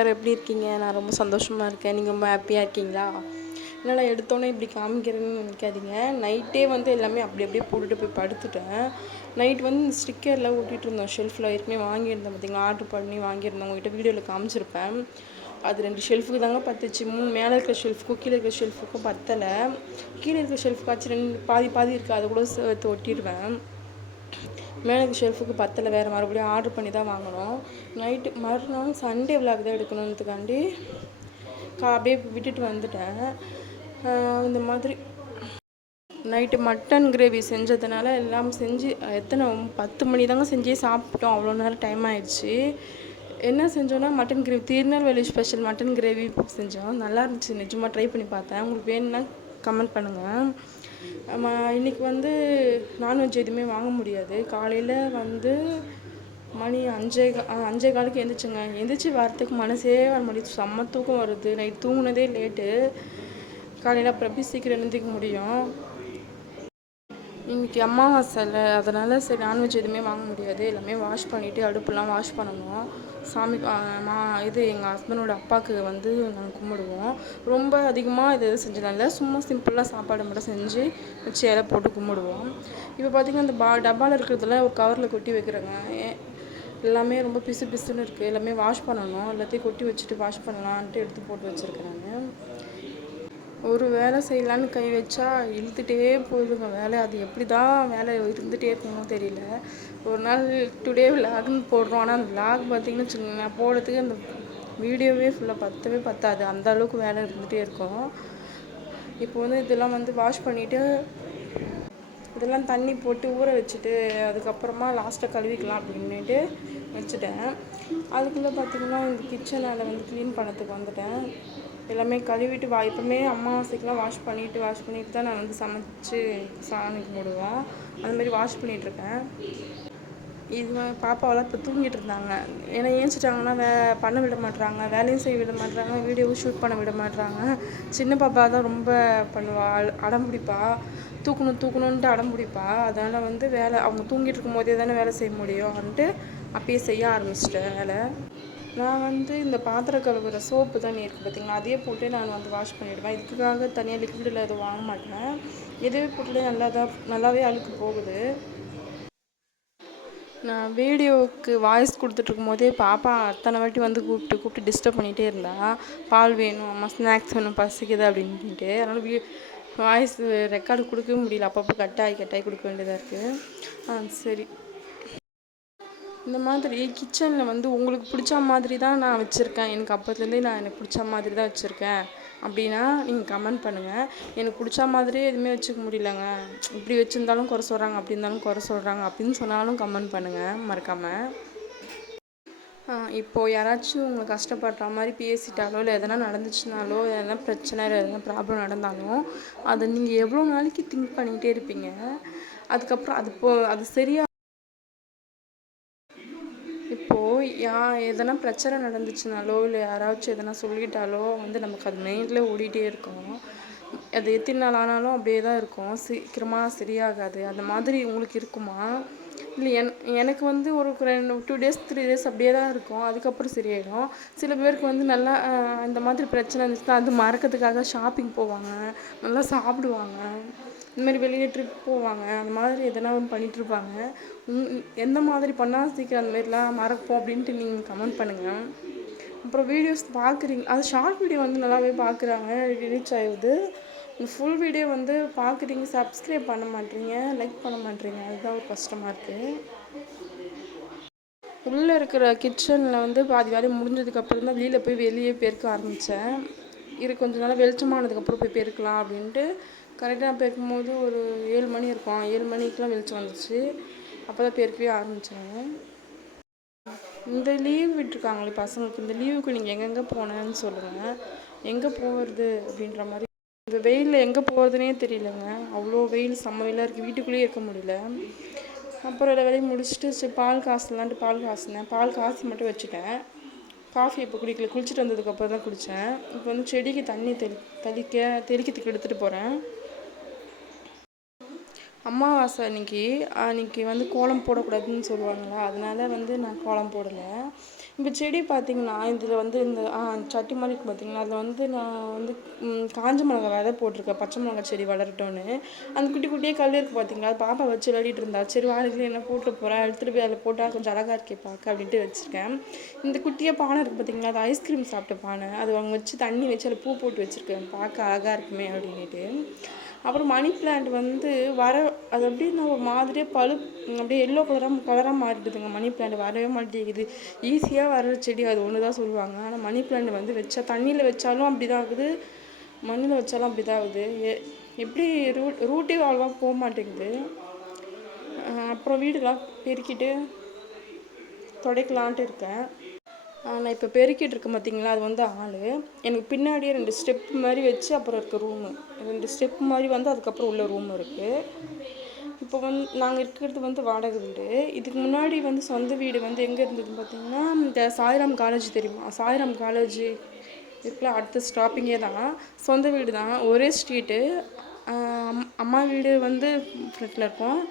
எல்லோரும் எப்படி இருக்கீங்க? நான் ரொம்ப சந்தோஷமாக இருக்கேன். நீங்கள் ரொம்ப ஹாப்பியாக இருக்கீங்களா? என்னடா எடுத்தோன்னே இப்படி காமிக்கிறேன்னு நினைக்காதீங்க. நைட்டே வந்து எல்லாமே அப்படி அப்படியே போட்டுட்டு போய் படுத்துட்டேன். நைட் வந்து இந்த ஸ்டிக்கர்லாம் ஒட்டிகிட்டு இருந்தோம் ஷெல்ஃபில். ஏற்கனவே வாங்கியிருந்தேன் பார்த்தீங்களா, ஆர்டர் பண்ணி வாங்கியிருந்தேன். உங்கள்கிட்ட வீடியோவில் காமிச்சிருப்பேன். அது 2 ஷெல்ஃபுக்கு தாங்க பத்துச்சு. 3 மேலே இருக்கிற ஷெல்ஃபுக்கும் கீழே இருக்கிற ஷெல்ஃபுக்கும் பத்தலை. கீழே இருக்கிற ஷெல்ஃபுக்காச்சும் 2 பாதி பாதி இருக்குது, அதை கூட சேர்த்து ஒட்டிடுவேன். மேலே ஷெல்ஃபுக்கு பத்தலை, வேறு மறுபடியும் ஆர்டர் பண்ணி தான் வாங்கினோம். நைட்டு மறுநாள் சண்டே விளாக் தான் எடுக்கணுன்றதுக்காண்டி அப்படியே விட்டுட்டு வந்துட்டேன். இந்த மாதிரி நைட்டு மட்டன் கிரேவி செஞ்சதுனால எல்லாம் செஞ்சு எத்தனை 10 மணி தாங்க செஞ்சே சாப்பிட்டோம். அவ்வளோ நேரம் டைம் ஆயிடுச்சு. என்ன செஞ்சோன்னா mutton gravy, Tirunelveli special mutton gravy செஞ்சோம். நல்லா இருந்துச்சு, நிஜமாக ட்ரை பண்ணி பார்த்தேன். உங்களுக்கு வேணும்னா கமெண்ட் பண்ணுங்கள். இன்றைக்கி வந்து நான்வெஜ் எதுவுமே வாங்க முடியாது. காலையில் வந்து மணி 5:15 எழுந்திரிச்சுங்க. எழுந்திரிச்சி வரத்துக்கு மனசே வர முடியுது. செம்ம தூக்கம் வருது. நைட் தூங்குனதே லேட்டு. காலையில் அப்புறம் எப்படி சீக்கிரம் எழுந்திரிக்க முடியும்? இன்றைக்கி அமாவாசையில், அதனால் சரி நான்வெஜ் எதுவுமே வாங்க முடியாது. எல்லாமே வாஷ் பண்ணிவிட்டு அடுப்புலாம் வாஷ் பண்ணணும். சாமி இது எங்கள் ஹஸ்பண்டோட அப்பாவுக்கு வந்து நாங்கள் கும்பிடுவோம். ரொம்ப அதிகமாக இது எதுவும் செஞ்சதில்ல, சும்மா சிம்பிளாக சாப்பாடு மட்டும் செஞ்சு வச்சு இலை போட்டு கும்பிடுவோம். இப்போ பார்த்திங்கன்னா இந்த டப்பாவில் இருக்கிறதுல ஒரு கவரில் கொட்டி வைக்கிறேங்க. எல்லாமே ரொம்ப பிசு பிசுன்னு இருக்குது. எல்லாமே வாஷ் பண்ணணும். எல்லாத்தையும் கொட்டி வச்சுட்டு வாஷ் பண்ணலான்ட்டு எடுத்து போட்டு வச்சுருக்கிறேங்க. ஒரு வேலை செய்யலான்னு கை வச்சா இழுத்துட்டே போயிடுங்க வேலை. அது எப்படி தான் வேலை இருந்துகிட்டே இருக்கணும் தெரியல. ஒரு நாள் டுடே விலாக்னு போடுறோம். ஆனால் அந்த விலாக் பார்த்திங்கன்னு வச்சுக்கோங்க, நான் போடுறதுக்கு அந்த வீடியோவே ஃபுல்லாக பத்தாது. அந்த அளவுக்கு வேலை இருந்துகிட்டே இருக்கும். இப்போ வந்து இதெல்லாம் வந்து வாஷ் பண்ணிவிட்டு இதெல்லாம் தண்ணி போட்டு ஊற வச்சுட்டு அதுக்கப்புறமா லாஸ்ட்டாக கழுவிக்கலாம் அப்படின்னுட்டு வச்சுட்டேன். அதுக்குள்ளே பார்த்திங்கன்னா இந்த கிச்சனை வந்து க்ளீன் பண்ணதுக்கு வந்துட்டேன். எல்லாமே கழுவிட்டு எப்போவுமே அமாவாசைக்கெலாம் வாஷ் பண்ணிவிட்டு தான் நான் வந்து சமைச்சு சாமி கும்பிடுவேன். அதுமாதிரி வாஷ் பண்ணிகிட்ருக்கேன். இது பாப்பாவெல்லாம் இப்போ தூங்கிட்டு இருந்தாங்க. ஏன்னா ஏஞ்சிட்டாங்கன்னா பண்ண விட மாட்றாங்க, வேலையும் செய்ய விட மாட்றாங்க, வீடியோவும் ஷூட் பண்ண விட மாட்றாங்க. சின்ன பாப்பா தான் ரொம்ப பண்ணுவாள், அடம் பிடிப்பா, தூக்கணுன்ட்டு அடம் பிடிப்பா. அதனால் வந்து வேலை அவங்க தூங்கிட்டு இருக்கும் போதே தானே வேலை செய்ய முடியும்ன்ட்டு அப்பயே செய்ய ஆரம்பிச்சிட்டேன் வேலை. நான் வந்து இந்த பாத்திரம் கழுவுற சோப்பு தண்ணி இருக்குது பார்த்திங்களா, அதையே போட்டு நான் வந்து வாஷ் பண்ணிவிடுவேன். இதுக்காக தனியாக லிக்விடில் எதுவும் வாங்க மாட்டேன். எதுவே போட்டு நல்லாவே அழுக்கு போகுது. நான் வீடியோவுக்கு வாய்ஸ் கொடுத்துட்ருக்கும் போதே பாப்பா அத்தனை வாட்டி வந்து கூப்பிட்டு டிஸ்டர்ப் பண்ணிகிட்டே இருந்தா. பால் வேணும், அம்மா ஸ்நாக்ஸ் வேணும், பசிக்குது அப்படின்ட்டு. அதனால் வாய்ஸ் ரெக்கார்டு கொடுக்கவே முடியல. அப்பப்போ கட்டாயி கொடுக்க வேண்டியதாக இருக்குது. சரி, இந்த மாதிரி கிச்சனில் வந்து உங்களுக்கு பிடிச்ச மாதிரி தான் நான் வச்சுருக்கேன். எனக்கு எனக்கு பிடிச்ச மாதிரி தான் வச்சுருக்கேன் அப்படின்னா நீங்கள் கமெண்ட் பண்ணுங்கள். எனக்கு பிடிச்ச மாதிரியே எதுவுமே வச்சுக்க முடியலங்க, இப்படி வச்சுருந்தாலும் குறை சொல்கிறாங்க, அப்படி இருந்தாலும் குறை சொல்கிறாங்க அப்படின்னு சொன்னாலும் கமெண்ட் பண்ணுங்கள் மறக்காமல். இப்போது யாராச்சும் உங்களை கஷ்டப்படுற மாதிரி பேசிட்டாலோ இல்லை எதனா நடந்துச்சுனாலோ, எதனா பிரச்சனை இல்லை எதனா ப்ராப்ளம் நடந்தாலும் அதை நீங்கள் எவ்வளோ நாளைக்கு திங்க் பண்ணிக்கிட்டே இருப்பீங்க. அதுக்கப்புறம் அது சரியாக எதனா பிரச்சனை நடந்துச்சுனாலோ இல்லை யாராச்சும் எதனா சொல்லிட்டாலோ வந்து நமக்கு அது மைண்டில் ஓடிட்டே இருக்கும். அது எத்தனை நாள் ஆனாலும் அப்படியே தான் இருக்கும், சீக்கிரமாக சரியாகாது. அந்த மாதிரி உங்களுக்கு இருக்குமா? இல்லை எனக்கு வந்து ஒரு 2 டேஸ் 3 டேஸ் அப்படியே தான் இருக்கும், அதுக்கப்புறம் சரியாயிடும். சில பேருக்கு வந்து நல்லா இந்த மாதிரி பிரச்சனை இருந்துச்சுன்னா அது மறக்கிறதுக்காக ஷாப்பிங் போவாங்க, நல்லா சாப்பிடுவாங்க, இந்த மாதிரி வெளியே ட்ரிப் போவாங்க, அந்த மாதிரி எதனா ஒன்று பண்ணிகிட்ருப்பாங்க. எந்த மாதிரி பண்ணால் சீக்கிரம் அந்த மாதிரிலாம் மறப்போம் அப்படின்ட்டு நீங்கள் கமெண்ட் பண்ணுங்கள். அப்புறம் வீடியோஸ் பார்க்குறீங்க, அது ஷார்ட் வீடியோ வந்து நல்லாவே பார்க்குறாங்க, ரீச் ஆகிடுது. ஃபுல் வீடியோ வந்து பார்க்குறீங்க, சப்ஸ்கிரைப் பண்ண மாட்டேறீங்க, லைக் பண்ண மாட்டேறீங்க. அதுதான் ஒரு கஷ்டமாக இருக்குது. உள்ளே இருக்கிற கிச்சனில் வந்து பாதி வேலை முடிஞ்சதுக்கப்புறம் தான் வெளியே பெருக்க ஆரம்பித்தேன். கொஞ்ச நாள் வெளிச்சமானதுக்கப்புறம் போய் பெருக்கலாம் அப்படின்ட்டு கரெக்டாக பெருக்கும்போது ஒரு 7 மணி இருக்கும். 7 மணிக்கெலாம் வெளிச்சம் வந்துச்சு. அப்போ தான் பெருக்கவே ஆரம்பித்தாங்க. இந்த லீவ் விட்டுருக்காங்களே பசங்களுக்கு, இந்த லீவுக்கு நீங்கள் எங்கெங்கே போனேன்னு சொல்லுங்கள். எங்கே போகிறது அப்படின்ற மாதிரி. இந்த வெயிலில் எங்கே போகிறதுனே தெரியலங்க. அவ்வளோ வெயில், செம்ம வெயிலாக இருக்குது, வீட்டுக்குள்ளேயே இருக்க முடியல. அப்புறம் எல்லா வேலையும் முடிச்சுட்டு சரி பால் காசலான்ட்டு பால் காசினேன். பால் காசி மட்டும் வச்சுட்டேன். காஃபி இப்போ குடிக்கல, குளிச்சுட்டு வந்ததுக்கப்புறம் தான் குடித்தேன். இப்போ வந்து செடிக்கு தண்ணி தெளிக்கிறதுக்கு எடுத்துகிட்டு போகிறேன். அமாவாசை அன்றைக்கி வந்து கோலம் போடக்கூடாதுன்னு சொல்லுவாங்களா, அதனால் வந்து நான் கோலம் போடலை. இப்போ செடி பார்த்தீங்கன்னா, இதில் வந்து இந்த சட்டி மாதிரி இருக்கு பார்த்தீங்களா, அதில் வந்து நான் வந்து காஞ்ச மிளகா விதை போட்டிருக்கேன். பச்சை மிளகா செடி வளரட்டும்னு. அந்த குட்டி குட்டியே கல் இருக்குது பார்த்தீங்களா, அது பாப்பா வச்சு விளையாடிட்டு இருந்தா. சரி வாழையில என்ன போட்டு போகிறேன், எடுத்துகிட்டு போய் அதில் போட்டால் கொஞ்சம் அழகாக இருக்கே பார்க்க அப்படின்ட்டு வச்சுருக்கேன். இந்த குட்டியாக பானை இருக்குது பார்த்தீங்களா, அது ஐஸ்கிரீம் சாப்பிட்ட பானை. அது அவங்க வச்சு தண்ணி வச்சு அதில் பூ போட்டு வச்சுருக்கேன். பார்க்க அழகாக இருக்குமே அப்படின்ட்டு. அப்புறம் மணி பிளான்ட் வந்து அது எப்படின்னா ஒரு மாதிரியே அப்படியே எல்லோ கலராக மாறிடுதுங்க. மணி பிளான்ட் வரவே மாட்டேங்குது. ஈஸியாக வர செடி அது ஒன்று தான் சொல்லுவாங்க. ஆனால் மணி பிளான்ட் வந்து வச்சா தண்ணியில் வச்சாலும் அப்படி தான் ஆகுது, மண்ணில் வச்சாலும் அப்படி தான் ஆகுது. எப்படி ரூட்டே அவ்வளோவா போக மாட்டேங்குது. அப்புறம் வீடெலாம் பெருக்கிட்டு துடைக்கலான்ட்டு இருக்கேன். நான் இப்போ பெருக்கிட்டு இருக்கேன் பார்த்தீங்களா, அது வந்து எனக்கு பின்னாடியே 2 ஸ்டெப் மாதிரி வச்சு அப்புறம் இருக்க ரூமு, 2 ஸ்டெப் மாதிரி வந்து அதுக்கப்புறம் உள்ள ரூம் இருக்குது. இப்போ வந்து நாங்கள் இருக்கிறது வந்து வாடகை வீடு. இதுக்கு முன்னாடி வந்து சொந்த வீடு வந்து எங்கே இருந்ததுன்னு பார்த்தீங்கன்னா, இந்த சாய்ராம் காலேஜ் தெரியுமா, சாய்ராம் காலேஜ் இருக்குல்ல, அடுத்த ஸ்டாப்பிங்கே தான். சொந்த வீடு தான், ஒரே ஸ்ட்ரீட்டு. அம்மா வீடு வந்து ஃப்ரண்ட்டில் இருக்கும்.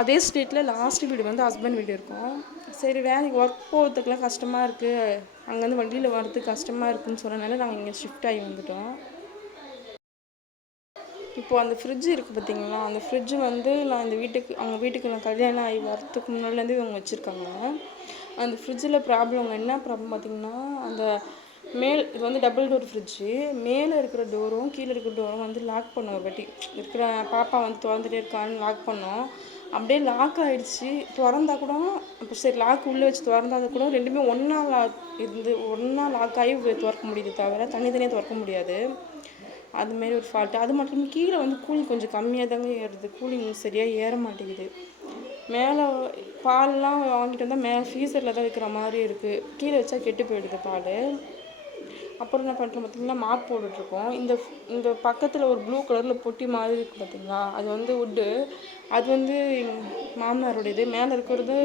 அதே ஸ்ட்ரீட்டில் லாஸ்ட் வீடு வந்து ஹஸ்பண்ட் வீடு இருக்கும். சரி வேலைக்கு ஒர்க் போகிறதுக்குலாம் கஷ்டமாக இருக்குது, அங்கேருந்து வண்டியில் வர்றதுக்கு கஷ்டமாக இருக்குதுன்னு சொன்னனால நாங்கள் இங்கே ஷிஃப்ட் ஆகி வந்துட்டோம். இப்போது அந்த ஃப்ரிட்ஜ் இருக்குது பார்த்தீங்களா, அந்த ஃப்ரிட்ஜு வந்து நான் அவங்க வீட்டுக்கு நான் கல்யாணம் ஆகி வரத்துக்கு முன்னாடிலேருந்து இவங்க வச்சுருக்காங்க. அந்த ஃப்ரிட்ஜில் என்ன ப்ராப்ளம் பார்த்திங்கன்னா, அந்த இது வந்து டபுள் டோர் ஃப்ரிட்ஜு. மேலே இருக்கிற டோரும் கீழே இருக்கிற டோரும் வந்து லாக் பண்ணோம். ஒரு வாட்டி இருக்கிற பாப்பா வந்து திறந்துட்டே இருக்கான்னு லாக் பண்ணோம். அப்படியே லாக் ஆகிடுச்சு. திறந்தா கூட இப்போ சரி லாக் உள்ளே வச்சு திறந்தாத கூட ரெண்டுமே ஒன்றா லாக் ஆகி திறக்க முடியுது, தவிர தனித்தனியாக திறக்க முடியாது. அதுமாரி ஒரு ஃபால்ட்டு. அது மட்டும் கீழே வந்து கூலிங் கொஞ்சம் கம்மியாக தாங்க ஏறுது, கூலிங் சரியாக ஏற மாட்டேங்குது. மேலே பால்லாம் வாங்கிட்டு வந்தால் மேலே ஃப்ரீசரில் தான் வைக்கிற மாதிரி இருக்குது, கீழே வச்சா கெட்டு போயிடுது பால். அப்புறம் என்ன பண்ணுறோம் பார்த்திங்கன்னா, மாப் போட்டுட்ருக்கோம். இந்த பக்கத்தில் ஒரு ப்ளூ கலரில் பொட்டி மாதிரி இருக்குது பார்த்திங்களா, அது வந்து வுட்டு. அது வந்து மாமனாரோடையது. மேலே இருக்கிறது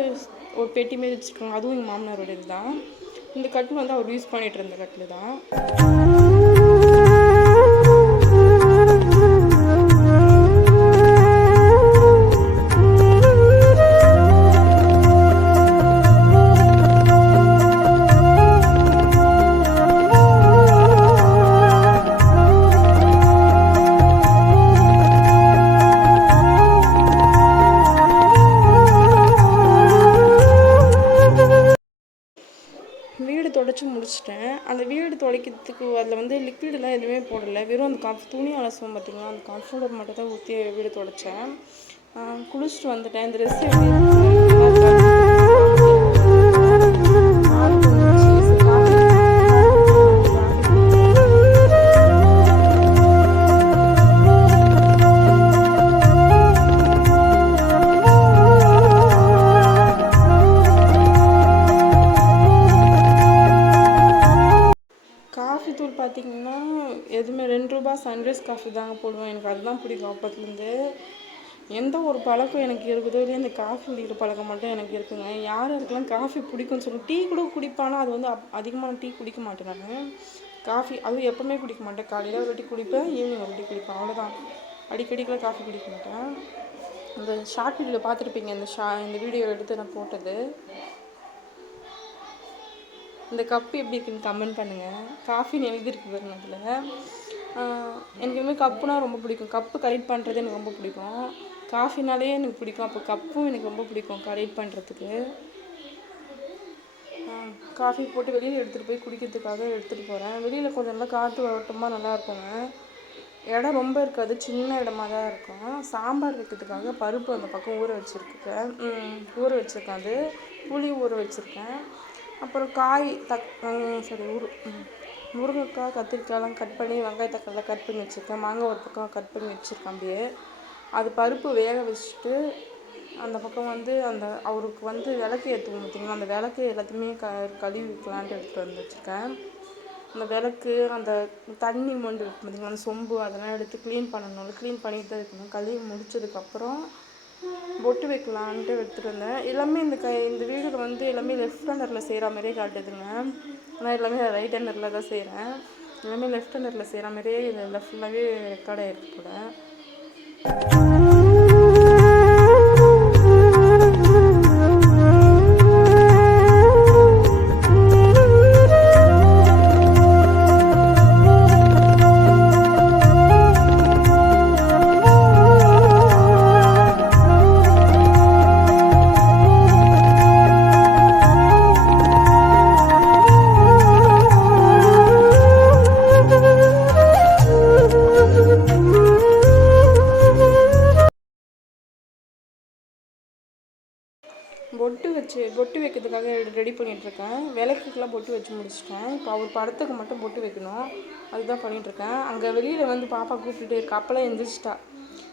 ஒரு பெட்டி மாரி வச்சுருக்காங்க, அதுவும் எங்கள் மாமனாரோடையது தான். இந்த கட்டில் வந்து அவர் யூஸ் பண்ணிகிட்டு இருந்த கட்டில் தான். வீடு தொடச்சி முடிச்சிட்டேன். அந்த வீடு துடைக்கிறதுக்கு அதில் வந்து லிக்விடெலாம் எதுவுமே போடலை, வெறும் அந்த துணி அலசுவோம் பார்த்திங்களா, அந்த கம்ஃபர்டர் மட்டும் தான் ஊற்றி வீடு துடைச்சேன். குளிச்சுட்டு வந்துட்டேன். இந்த ரெஸ்ட் பார்த்திங்கன்னா எதுவுமே ₹2 சன்ரைஸ் காஃபி தாங்க போடுவேன். எனக்கு அதுதான் பிடிக்கும் அப்பத்துலேருந்து. எந்த ஒரு பழக்கம் எனக்கு இருக்குதோ இல்லையா, இந்த காஃபி குடிக்கிற பழக்கம் மட்டும் எனக்கு இருக்குங்க. யாருக்கெல்லாம் காஃபி பிடிக்கும்னு சொல்லுவேன். டீ கூட குடிப்பானா, அது வந்து அதிகமாக டீ குடிக்க மாட்டேன் நான். காஃபி அதுவும் எப்போவுமே குடிக்க மாட்டேன். காலையில் ஒரு டீ குடிப்பேன், ஈவினிங் ஒரு டீ குடிப்பேன், அவ்வளோதான். அடிக்கடிக்கெலாம் காஃபி குடிக்க மாட்டேன். இந்த ஷார்ட் வீடியோவில் பார்த்துருப்பீங்க, இந்த வீடியோ எடுத்து நான் போட்டது. இந்த கப்பு எப்படி இருக்குன்னு கமெண்ட் பண்ணுங்கள். காஃபின்னு எழுதிருக்கு பாருங்க அதில். எனக்கு இதுமாதிரி கப்புனா ரொம்ப பிடிக்கும். கப்பு கலெக்ட் பண்ணுறது எனக்கு ரொம்ப பிடிக்கும். காஃபினாலே எனக்கு பிடிக்கும், அப்போ கப்பும் எனக்கு ரொம்ப பிடிக்கும் கலெக்ட் பண்ணுறதுக்கு. காஃபி போட்டு வெளியில் எடுத்துகிட்டு போய் குடிக்கிறதுக்காக எடுத்துகிட்டு போகிறேன். வெளியில் கொஞ்சம் நல்லா காற்று வரட்டமாக நல்லா இருக்குங்க. இடம் ரொம்ப இருக்காது, சின்ன இடமா தான் இருக்கும். சாம்பார் வைக்கிறதுக்காக பருப்பு அந்த பக்கம் ஊற வச்சுருக்கேன். அது புளி ஊற வச்சுருக்கேன். அப்புறம் காய் முருங்கைக்காய், கத்திரிக்காயெலாம் கட் பண்ணி, வெங்காய தக்காளிலாம் கட் பண்ணி வச்சுருக்கேன். மாங்காய் ஒரு பக்கம் கட் பண்ணி வச்சுருக்கேன். அப்படியே அது பருப்பு வேக வச்சுட்டு அந்த பக்கம் வந்து அவருக்கு வந்து விளக்கு ஏற்றுவோம் பார்த்திங்களா, அந்த விளக்கு எல்லாத்தையுமே கழுவி வைக்கலான்ட்டு எடுத்துகிட்டு வந்து வச்சுருக்கேன். அந்த விளக்கு, அந்த தண்ணி மொண்டு பார்த்திங்களா, அந்த சொம்பு அதெல்லாம் எடுத்து க்ளீன் பண்ணணும். க்ளீன் பண்ணிட்டு தான் இருக்கணும். கழுவி முடிச்சதுக்கப்புறம் பொட்டு வைக்கலான்ட்டு எடுத்துகிட்டு வந்தேன். எல்லாமே இந்த வீடியோவில் வந்து எல்லாமே லெஃப்ட் ஹேண்டரில் செய்கிற மாதிரியே காட்டுதுங்க. ஆனால் எல்லாமே ரைட் ஹேண்டரில் தான் செய்கிறேன். எல்லாமே லெஃப்ட் ஹேண்டரில் செய்கிற மாதிரியே இதில் ஃபுல்லாகவே ரெக்கார்ட் ஆகிருக்கு கூட. ரெடி பண்ணிகிட்ருக்கேன். விளக்குக்கெலாம் பொட்டு வச்சு முடிச்சிட்டேன். இப்போ அவர் படத்துக்கு மட்டும் பொட்டு வைக்கணும், அதுதான் பண்ணிகிட்ருக்கேன். அங்கே வெளியில் வந்து பாப்பா கூப்பிட்டுட்டே இருக்கா. அப்போலாம் எந்திரிச்சிட்டா.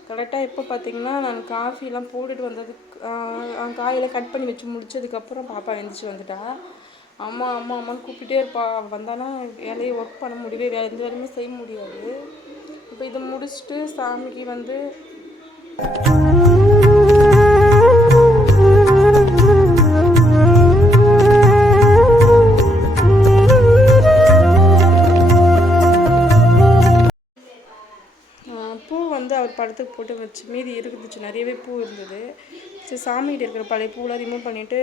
கரெக்டாக எப்போ பார்த்தீங்கன்னா நான் காஃபிலாம் போட்டுட்டு வந்ததுக்கு காயெல்லாம் கட் பண்ணி வச்சு முடிச்சதுக்கப்புறம் பாப்பா எந்திரிச்சு வந்துட்டா. அம்மா அம்மா அம்மான்னு கூப்பிட்டுட்டே இருப்பா. வந்தானா வேலையை ஒர்க் பண்ண முடியவே எந்த வேலையுமே செய்ய முடியாது. இப்போ இதை முடிச்சுட்டு சாமிக்கு வந்து பூ வந்து அவர் படத்துக்கு போட்டு வச்சு மீதி இருந்துச்சு, நிறையவே பூ இருந்தது. சரி சாமிகிட்ட இருக்கிற பழைய பூவெலாம் ரிமூவ் பண்ணிவிட்டு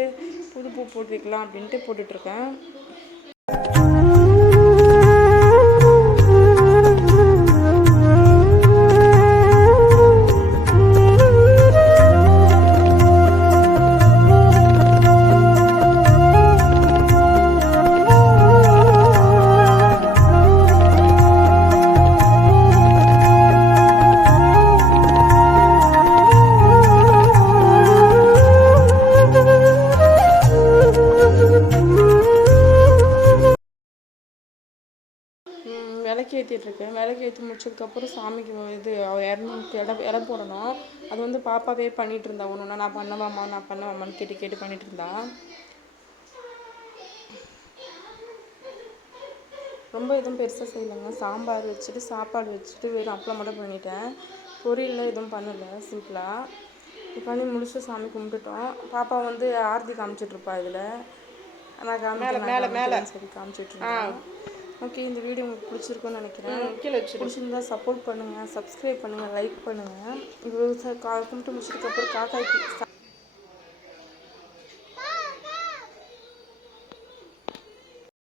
புது பூ போட்டு வைக்கலாம் அப்படின்ட்டு போட்டுட்ருக்கேன். விளக்கு ஏற்றிட்டுருக்கேன். விளக்கு ஏற்றி முடிச்சதுக்கப்புறம் சாமிக்கு இது இலை போடணும். அது வந்து பாப்பாவே பண்ணிகிட்டு இருந்தா. ஒன்று ஒன்றா நான் பண்ணவாம்மான்னு கேட்டு பண்ணிகிட்டு இருந்தா. ரொம்ப எதுவும் பெருசாக செய்யலைங்க. சாம்பார் வச்சுட்டு சாப்பாடு வச்சுட்டு வெறும் அப்பளம் மட்டும் பண்ணிட்டேன். பொரியல்லாம் எதுவும் பண்ணலை, சிம்பிளாக. இப்போ பண்ணி முடிச்சுட்டு சாமி கும்பிட்டுட்டோம். பாப்பா வந்து ஆரத்தி காமிச்சிட்ருப்பா. இதில் நான் மேலே சரி காமிச்சிட்ருக்கேன். ஓகே, இந்த வீடியோ உங்களுக்கு பிடிச்சிருக்குன்னு நினைக்கிறேன். பிடிச்சிருந்தா சப்போர்ட் பண்ணுங்கள், சப்ஸ்கிரைப் பண்ணுங்கள், லைக் பண்ணுங்கள். இப்போ கும்பிட்டு முடிச்சதுக்கப்புறம் காக்காய்க்கு